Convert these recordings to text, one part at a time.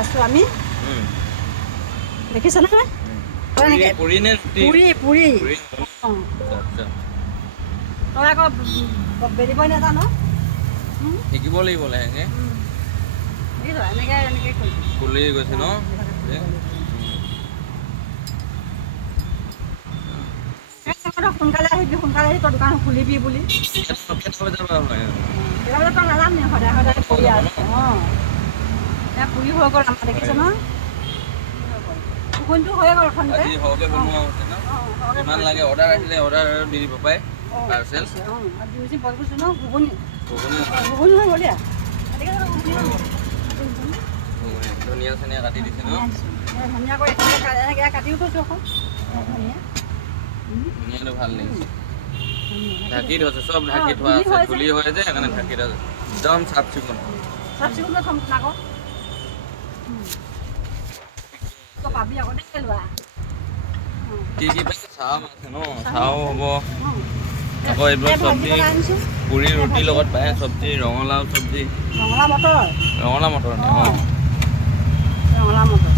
আছো আমি দেখিছ নহয় পুৰি নে পুৰি পুৰি আচ্ছা তই আকৌ বেলিবই নাজান শিকিব লাগিব লাহেকে এনেকে এনেকে ফুলি গৈছে ন সোনকালে আহিবি সোনকালে আহি তই দোকান খুলিবি বুলি তই নাজান নি সদায় সদায় কৰি আছো পুৰি হৈ গ'ল আমাৰ দেখিছ ন ঘুগুনিটো হৈ গ'ল অথনিতে আজি সৰহকে বনোৱা হৈছে ন ইমান লাগে অৰ্ডাৰ আহিলে অৰ্ডাৰ দি দিব পাৰে পাৰ্চেল বলবুছো ন ঘুগুনি ঘুগুনি হৈ গ'ল দিয়া ধনিয়া চনিয়া কাটি দিছে ন ধুনীয়াকৈ এনেকৈ কাটিও থৈছোঁ আকৌ ধুনীয়া ধুনীয়াটো ভাল লাগিছে ঢাকি থৈছে চব ঢাকি থোৱা আছে ধূলি হৈ যে সেইকাৰণে ঢাকি থোৱা আছে একদম চাফ চিকুণ থম আকৌ পাবি আকৌ দেই লোৱা কি কি পাই চাও আছে ন চাও হ'ব আকৌ এইবোৰ চব্জি পুৰি ৰুটিৰ লগত পায় চব্জি ৰঙালাও চব্জি ৰঙালাও মটৰ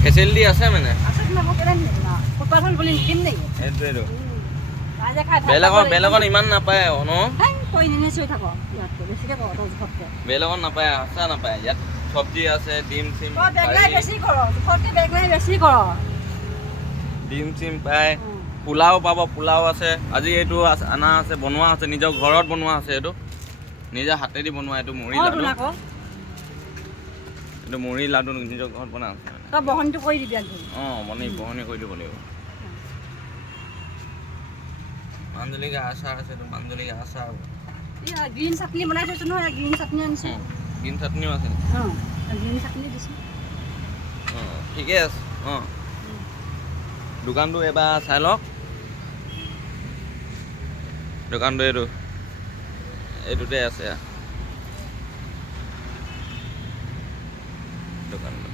ফেচিলিটি আছে মানে সেইটোৱেতো বেলেগত ইমান নাপায় ন বেলেগত নাপায় সঁচা নাপায় ইয়াত চব্জি আছে ডিম চিম ডিম চিম পায় পোলাও পাব পোলাও আছে আজি এইটো অনা আছে বনোৱা আছে নিজৰ ঘৰত বনোৱা আছে এইটো নিজৰ হাতেদি বনোৱা এইটো মুড়ি লাডু এইটো মুড়ি লাডু নিজৰ ঘৰত বনোৱা আছে বহনটো কৰি দিবি বহনি কৰি দিব লাগিব মানজুলিকা আচাৰ আছে এইটো মানজুলিকা আচাৰ গ্ৰীণ চাটনি বনাই থৈছো নহয় গ্ৰীণ চাটনি আনিছো গ্ৰীণ চাটনিও আছে গ্ৰীণ চাটনি দিছো ঠিকে আছে দোকানটো এবাৰ চাই লওক দোকানটো এইটোতে আছে দোকানটো